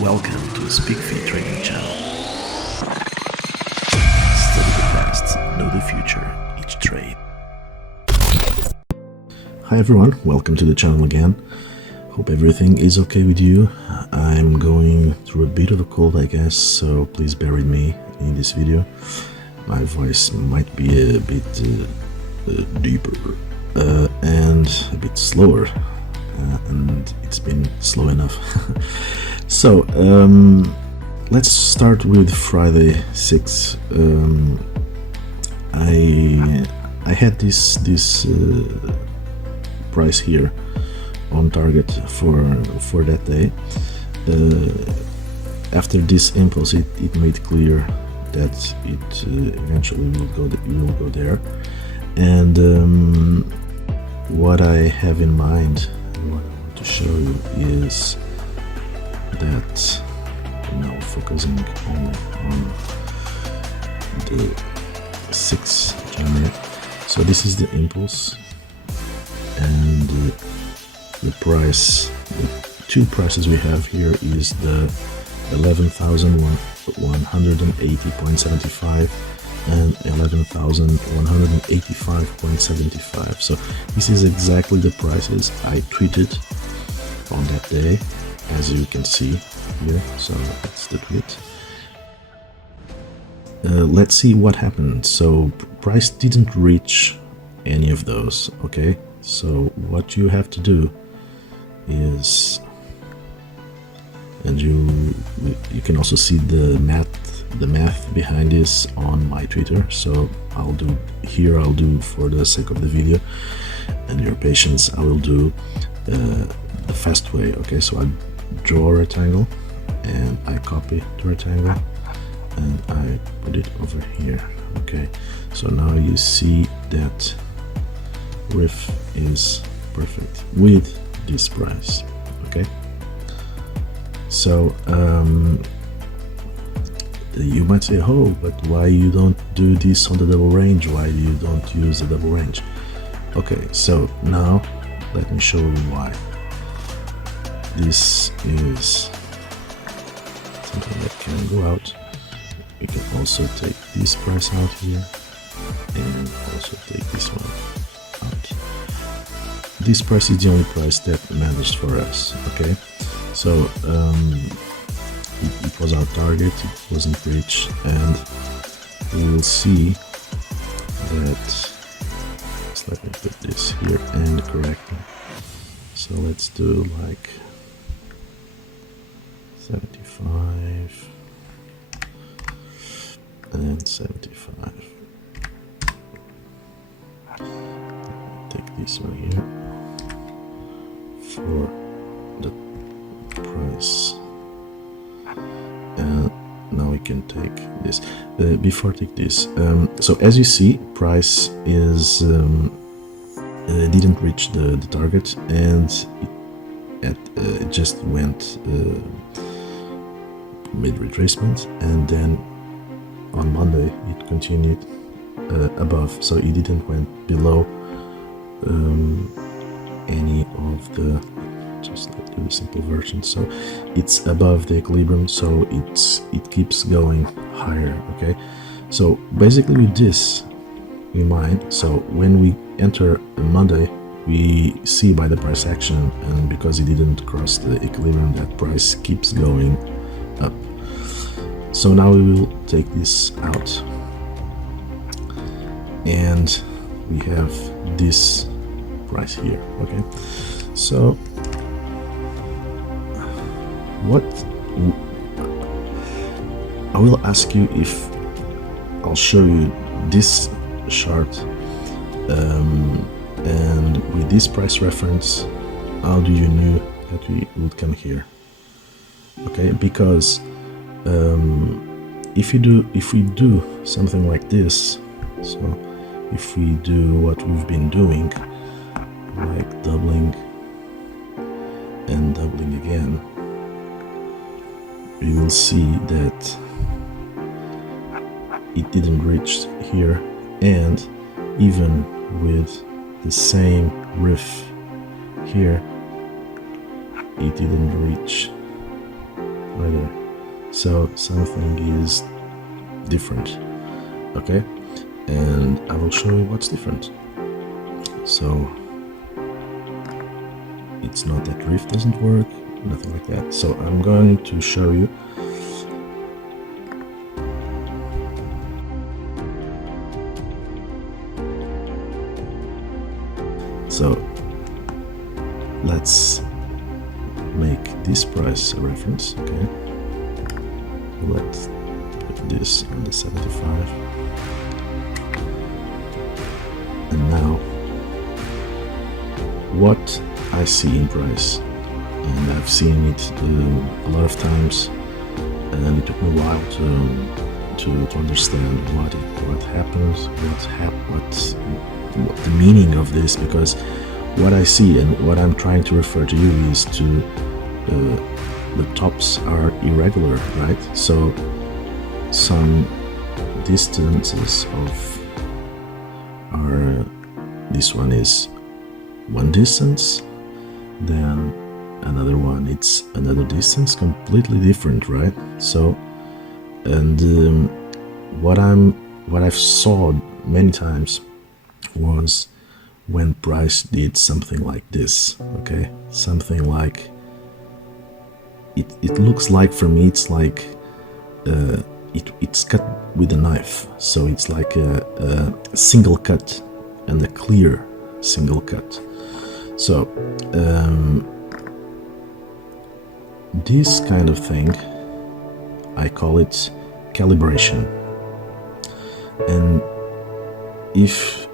Welcome to the SPKFeat trading channel. Study the past, know the future, each trade. Hi everyone, welcome to the channel again. Hope everything is okay with you. I'm going through a bit of a cold, I guess, so please bear with me in this video. My voice might be a bit deeper and a bit slower, and it's been slow enough. So let's start with Friday 6. I had this price here on target for that day. After this impulse, it made clear that it eventually will go there. And what I have in mind, what I want to show you is that now focusing on the 6th January. So this is the impulse, and the price, the two prices we have here is the 11,180.75 and 11,185.75. So this is exactly the prices I tweeted on that day, as you can see here. So that's the tweet. Let's see what happened. So price didn't reach any of those. Okay, so what you have to do is, and you can also see the math behind this on my Twitter. So I'll do for the sake of the video and your patience, I will do the fast way. Okay, so I draw a rectangle and I copy the rectangle and I put it over here. Okay, so now you see that riff is perfect with this price. Okay, so you might say, oh, but why you don't do this on the double range? Why you don't use the double range? Okay, so now let me show you why. This is something that can go out. You can also take this price out here and also take this one out. This price is the only price that matters for us. Okay, so it was our target, it wasn't reached, and we will see that. Let me put this here and correct it. So let's do like 75 and 75. Take this one here for the price, and now we can take this. Before I take this, so as you see, price is didn't reach the target, and it just went mid retracement, and then on Monday it continued above, so it didn't went below any of the, just let's do the simple version, so it's above the equilibrium, so it keeps going higher. Okay, so basically with this in mind, so when we enter Monday, we see by the price action, and because it didn't cross the equilibrium, that price keeps going up. So now we will take this out, and we have this price here. Okay, so what I will ask you, if I'll show you this chart and with this price reference, how do you know that we would come here? Okay, because if we do something like this, so if we do what we've been doing, like doubling and doubling again, we will see that it didn't reach here, and even with the same riff here, it didn't reach right there. So something is different, okay? And I will show you what's different. So it's not that drift doesn't work, nothing like that. So I'm going to show you. So let's make this price a reference, okay? Let's put this on the 75. And now what I see in price, and I've seen it a lot of times, and it took me a while to understand what happens, what the meaning of this, because what I see and what I'm trying to refer to you is to the tops are irregular, right? So some distances of are, this one is one distance, then another one it's another distance, completely different, right? So and what I've saw many times was when price did something like this, okay? Something like it looks like, for me it's like it's cut with a knife, so it's like a single cut, and a clear single cut. So this kind of thing, I call it calibration. And if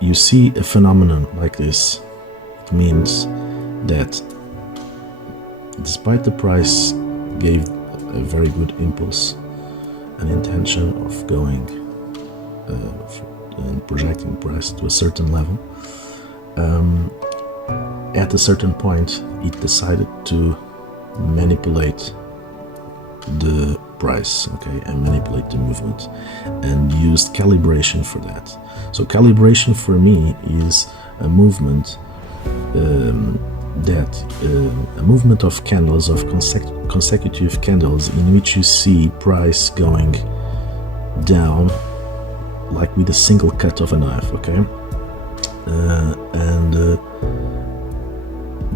you see a phenomenon like this, it means that despite the price gave a very good impulse, an intention of going and projecting price to a certain level, at a certain point it decided to manipulate the price, okay, and manipulate the movement, and used calibration for that. So calibration for me is a movement a movement of candles, of consecutive candles, in which you see price going down like with a single cut of a knife, okay?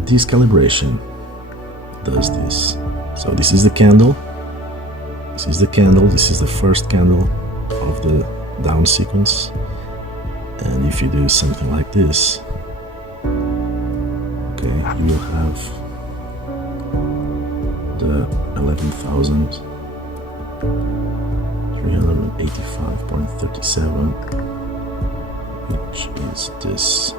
This calibration does this. So this is the candle, this is the candle, this is the first candle of the down sequence, and if you do something like this, okay, you will have the 11,385.37, which is this.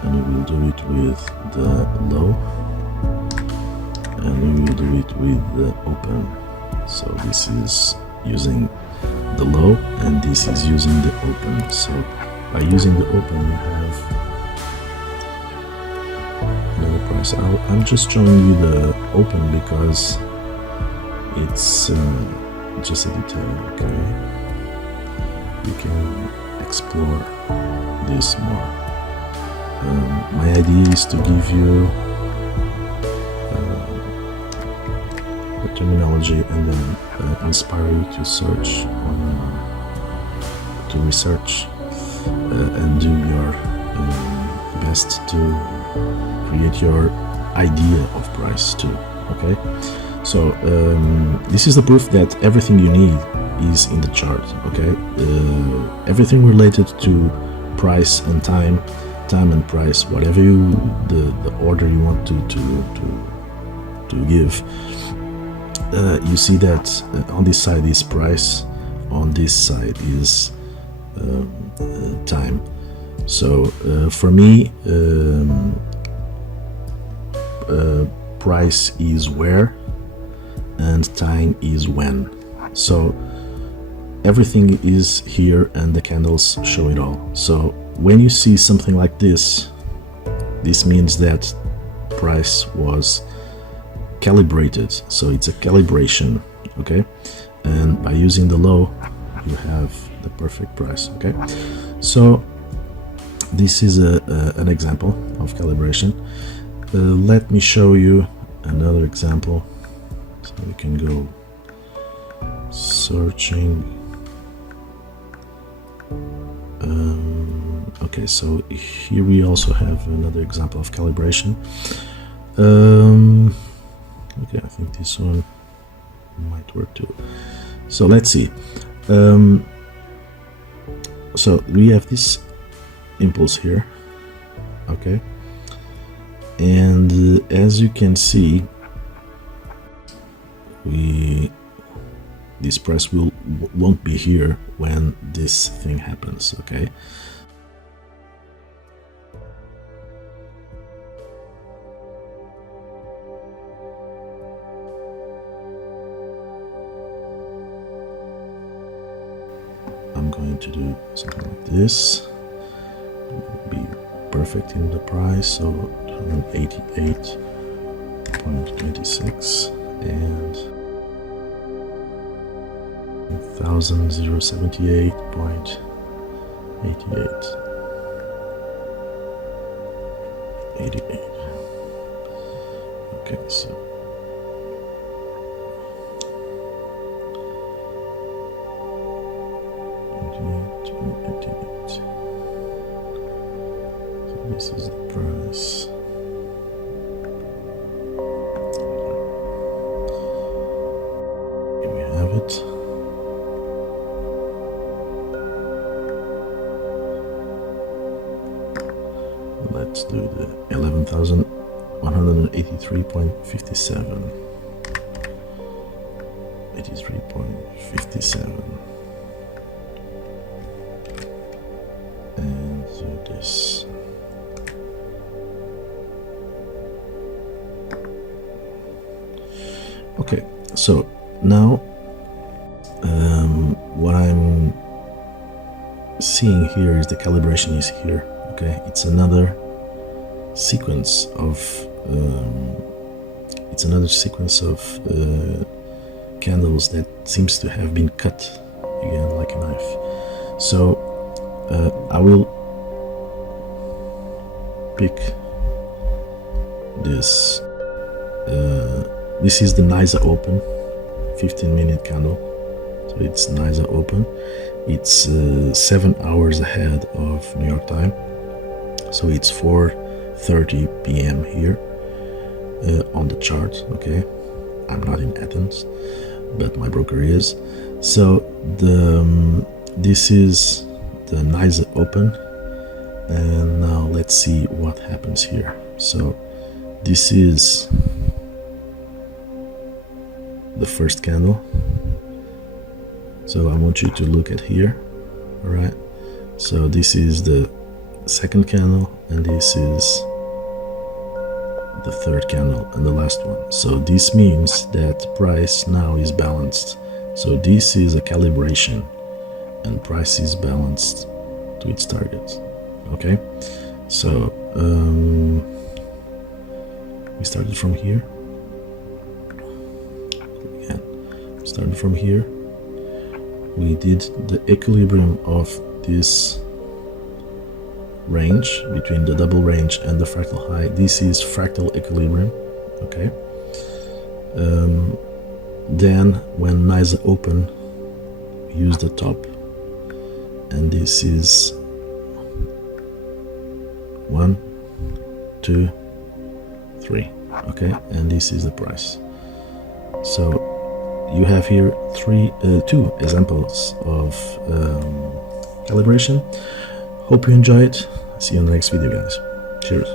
And we will do it with the low, and we will do it with the open. So this is using the low, and this is using the open. So by using the open, you have another price. I'm just showing you the open because it's just a detail, okay? You can explore this more. My idea is to give you the terminology, and then inspire you to search to research and do your best to create your idea of price too, okay? So this is the proof that everything you need is in the chart, okay? Everything related to price and time and price, whatever the order you want to give, you see that on this side is price, on this side is time. So for me, price is where and time is when. So everything is here and the candles show it all. So when you see something like this, this means that price was calibrated. So it's a calibration, okay? And by using the low, you have the perfect price, okay? So this is an example of calibration. Let me show you another example. So we can go searching. Okay, so here we also have another example of calibration. Okay, I think this one might work too. So let's see. So we have this impulse here, okay, and as you can see, this price won't be here when this thing happens, okay. I'm going to do something like this, be perfect in the price, so 188.26 and 1078.88. Okay, so this is the price. Here we have it. Let's do the 11,183.57. 83.57. And do this. Okay, so now what I'm seeing here is the calibration is here. Okay, it's another sequence of candles that seems to have been cut again like a knife. So I will pick this. This is the NISA open 15-minute candle, so it's NISA open. It's 7 hours ahead of New York time, so it's 4:30 p.m. here on the chart. Okay, I'm not in Athens, but my broker is. So this is the NISA open, and now let's see what happens here. So this is the first candle, so I want you to look at here. All right, so this is the second candle, and this is the third candle and the last one. So this means that price now is balanced. So this is a calibration, and price is balanced to its target. Okay, so we started from here. Started from here, we did the equilibrium of this range between the double range and the fractal high. This is fractal equilibrium. Okay, then when NISA open, we use the top, and this is 1, 2, 3. Okay, and this is the price. So you have here two examples of calibration. Hope you enjoy it. See you in the next video, guys. Cheers.